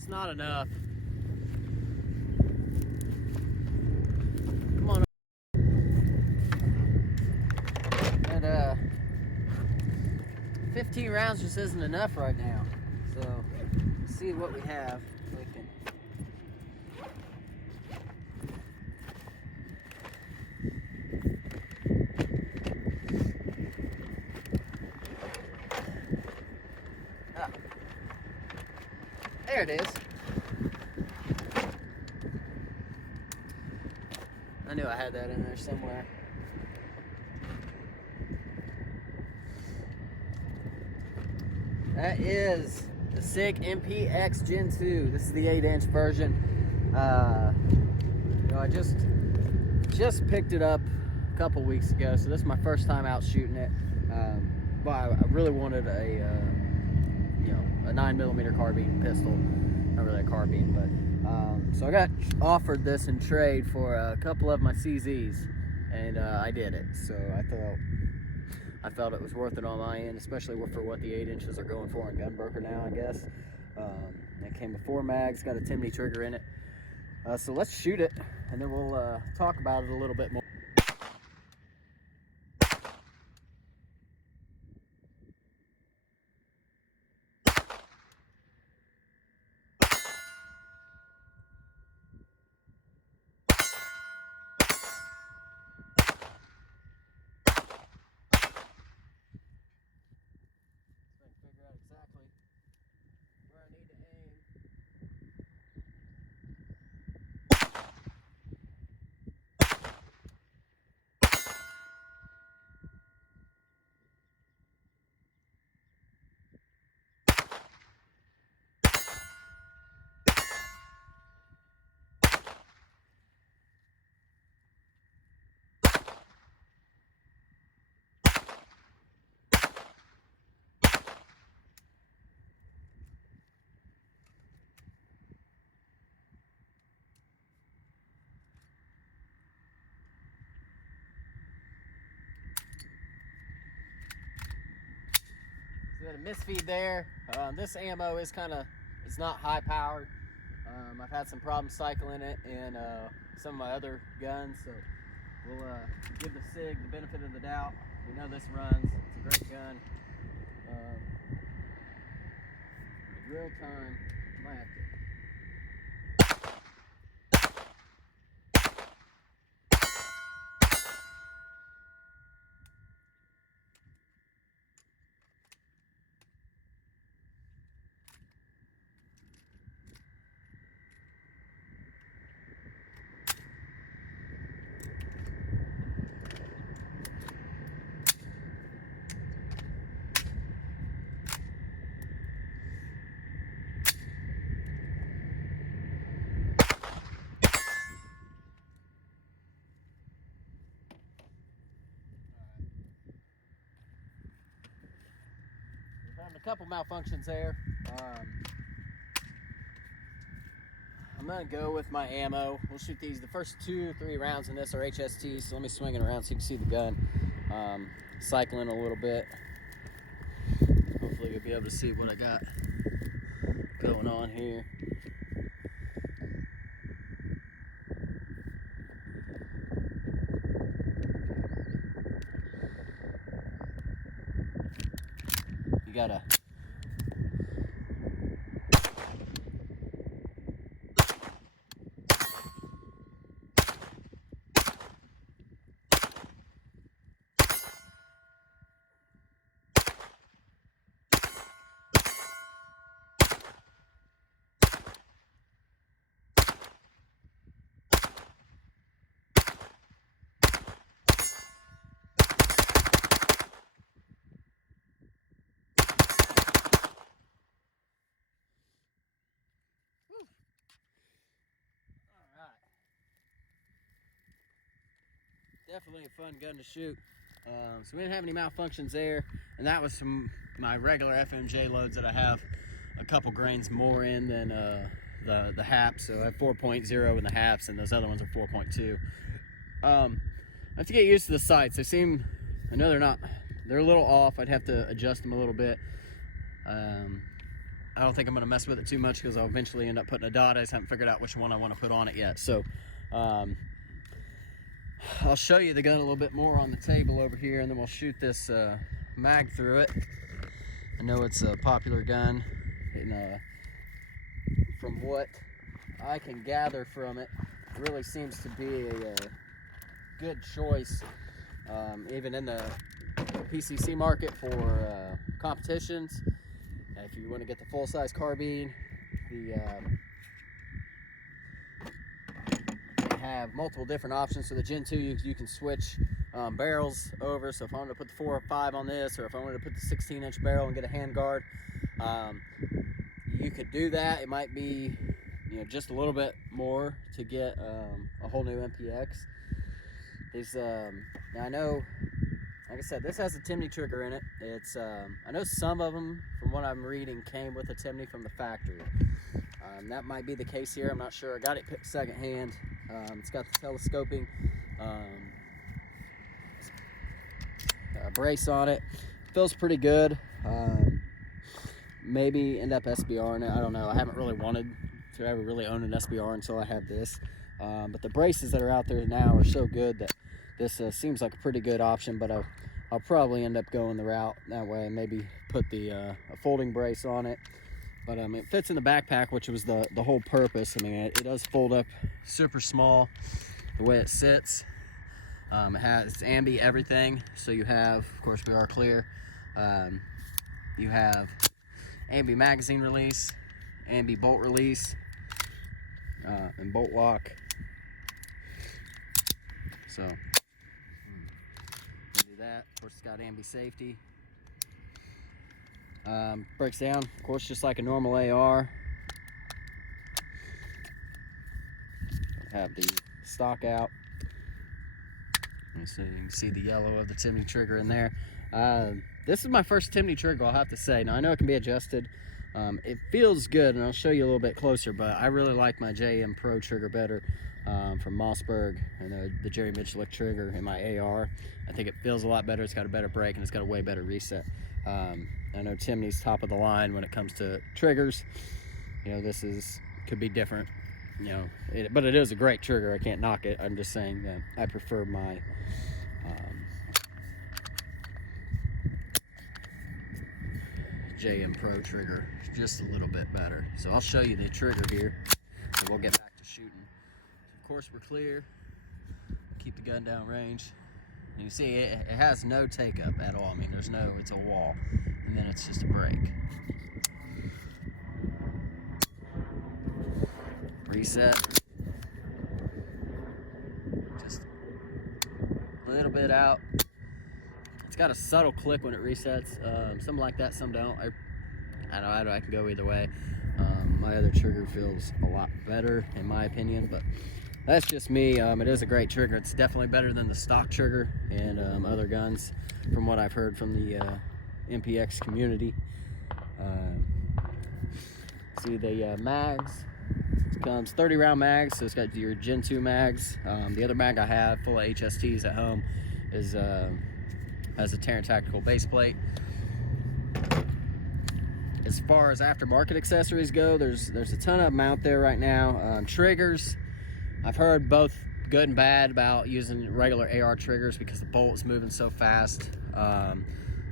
just not enough. Come on. And 15 rounds just isn't enough right now. So let's see what we have. We can. There it is. I knew I had that in there somewhere. That is the Sig MPX Gen 2. This is the 8-inch version. I just picked it up a couple weeks ago, so this is my first time out shooting it. But I really wanted a 9mm carbine pistol. Not really a carbine, but so I got offered this in trade for a couple of my CZs, and I did it. So I felt it was worth it on my end, especially for what the 8 inches are going for in Gunbroker now, I guess. It came with 4 mags, got a Timney trigger in it. So let's shoot it, and then we'll talk about it a little bit more. Figure out exactly where I need to aim. So we had a misfeed there. This ammo is it's not high powered. I've had some problems cycling it in some of my other guns, so we'll give the Sig the benefit of the doubt. We know this runs. It's a great gun. Real time, might have to. Found a couple malfunctions there. I'm gonna go with my ammo. We'll shoot these. The first 2-3 rounds in this are HST, so let me swing it around so you can see the gun. Cycling a little bit. Hopefully you'll be able to see what I got going on here. You gotta definitely a fun gun to shoot. So we didn't have any malfunctions there, and that was from my regular FMJ loads that I have a couple grains more in than the HAPs. So I have 4.0 in the HAPs, and those other ones are 4.2. I have to get used to the sights. I know they're a little off. I'd have to adjust them a little bit. I don't think I'm going to mess with it too much because I'll eventually end up putting a dot. I just haven't figured out which one I want to put on it yet. So I'll show you the gun a little bit more on the table over here, and then we'll shoot this mag through it. I know it's a popular gun, and from what I can gather from it, it really seems to be a good choice, even in the PCC market for competitions. If you want to get the full-size carbine, they have multiple different options. So the Gen 2, you can switch barrels over. So if I wanted to put the 4 or 5 on this, or if I wanted to put the 16-inch barrel and get a handguard, you could do that. It might be, just a little bit more to get a whole new MPX. These, now I know, like I said, this has a Timney trigger in it. It's, I know some of them, from what I'm reading, came with a Timney from the factory. That might be the case here. I'm not sure. I got it secondhand. It's got the telescoping brace on it. Feels pretty good. Maybe end up SBRing it. I don't know. I haven't really wanted to ever really own an SBR until I have this. But the braces that are out there now are so good that this seems like a pretty good option. But I'll probably end up going the route that way. Maybe put the a folding brace on it. But it fits in the backpack, which was the whole purpose. I mean, it does fold up super small the way it sits. It has ambi everything. So you have, of course, we are clear. You have ambi magazine release, ambi bolt release, and bolt lock. So do that. Of course, it's got ambi safety. Breaks down, of course, just like a normal AR. Have the stock out. So you can see the yellow of the Timney trigger in there. This is my first Timney trigger, I'll have to say. Now, I know it can be adjusted. It feels good, and I'll show you a little bit closer, but I really like my JM Pro trigger better from Mossberg, and the Jerry Michalik trigger in my AR. I think it feels a lot better. It's got a better break, and it's got a way better reset. I know Timney's top of the line when it comes to triggers. This could be different, but it is a great trigger. I can't knock it. I'm just saying that I prefer my JM Pro trigger just a little bit better. So I'll show you the trigger here, and we'll get back to shooting. Of course, we're clear. Keep the gun down range. And you see, it has no take up at all. I mean, it's a wall, and then it's just a break. Reset. Just a little bit out. It's got a subtle click when it resets. Some like that, some don't. I can go either way. My other trigger feels a lot better, in my opinion, but that's just me. It is a great trigger. It's definitely better than the stock trigger and other guns, from what I've heard from the MPX community. See the mags. It comes 30 round mags, so it's got your Gen 2 mags. The other mag I have full of HSTs at home has a Terran Tactical base plate. As far as aftermarket accessories go, there's a ton of them out there right now. Triggers, I've heard both good and bad about using regular AR triggers because the bolt is moving so fast.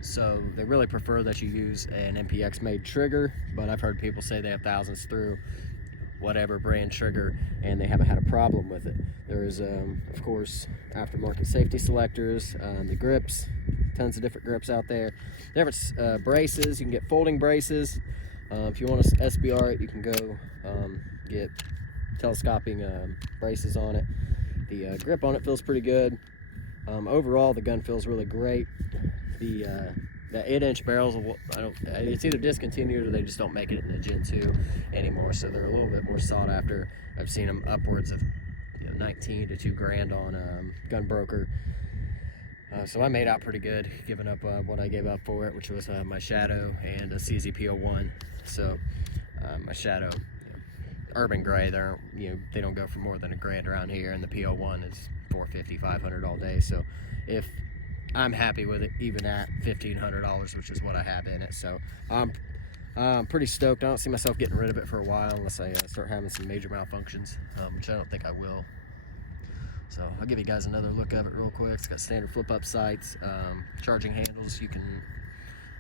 So they really prefer that you use an MPX made trigger, but I've heard people say they have thousands through whatever brand trigger and they haven't had a problem with it. There's of course aftermarket safety selectors, the grips, tons of different grips out there. Different braces, you can get folding braces. If you want to SBR it, you can go get telescoping braces on it. The grip on it feels pretty good. Overall, the gun feels really great. The 8-inch barrels, it's either discontinued or they just don't make it in the Gen 2 anymore, so they're a little bit more sought after. I've seen them upwards of 19 to $2 grand on Gunbroker. So I made out pretty good, giving up what I gave up for it, which was my Shadow and a CZ-P01. So my Shadow, urban gray, they don't go for more than $1 grand around here, and the P01 is $450, $500 all day. So if I'm happy with it, even at $1,500, which is what I have in it. So I'm I'm pretty stoked. I don't see myself getting rid of it for a while unless I start having some major malfunctions, which I don't think I will. So I'll give you guys another look of it real quick. It's got standard flip-up sights, charging handles.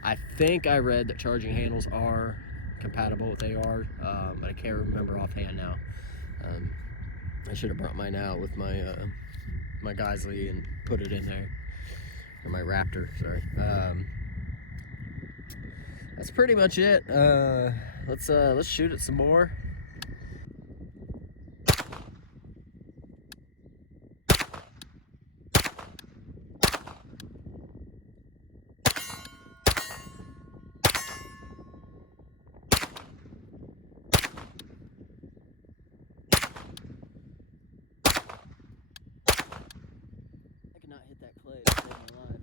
I think I read that charging handles are compatible with AR, but I can't remember offhand now. I should have brought mine out with my my Geisley and put it in there, or my Raptor, sorry. That's pretty much it. Let's shoot it some more. I could not hit that clay to save my life.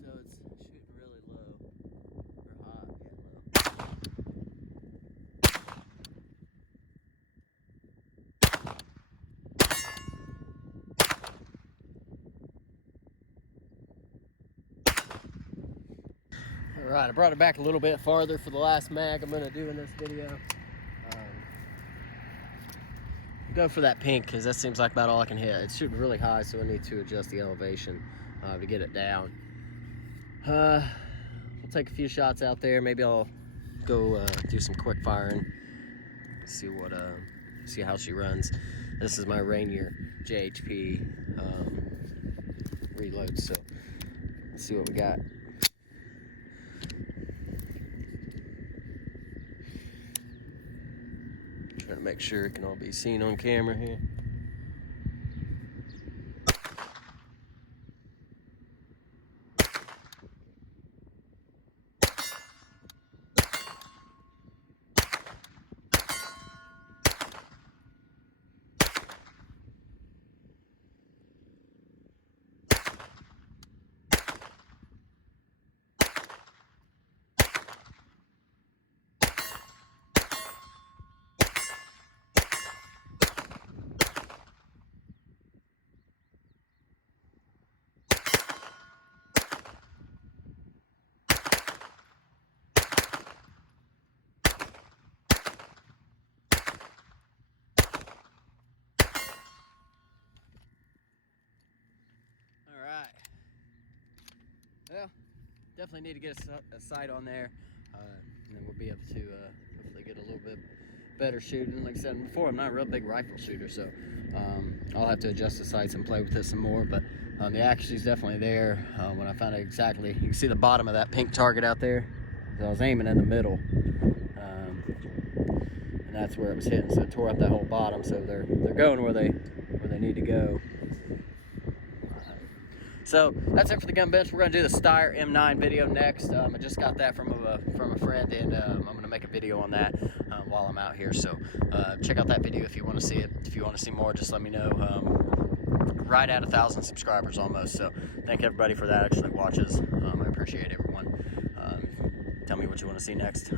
So it's shooting really low, or hot, yeah, low. Alright, I brought it back a little bit farther for the last mag I'm going to do in this video. Go for that pink because that seems like about all I can hit. It's shooting really high, so I need to adjust the elevation to get it down. We'll take a few shots out there. Maybe I'll go do some quick firing. See how she runs. This is my Rainier JHP reload, so let's see what we got. Trying to make sure it can all be seen on camera here. Well, definitely need to get a sight on there, and then we'll be able to hopefully get a little bit better shooting. Like I said before, I'm not a real big rifle shooter, so I'll have to adjust the sights and play with this some more, but the accuracy is definitely there. When I found out exactly, you can see the bottom of that pink target out there. So I was aiming in the middle, and that's where it was hitting, so it tore up that whole bottom, so they're going where they need to go. So that's it for the gun bench. We're gonna do the Steyr M9 video next. I just got that from a friend, and I'm gonna make a video on that while I'm out here. So check out that video if you want to see it. If you want to see more, just let me know. Right at 1,000 subscribers almost. So thank everybody for that actually watches. I appreciate everyone. Tell me what you want to see next.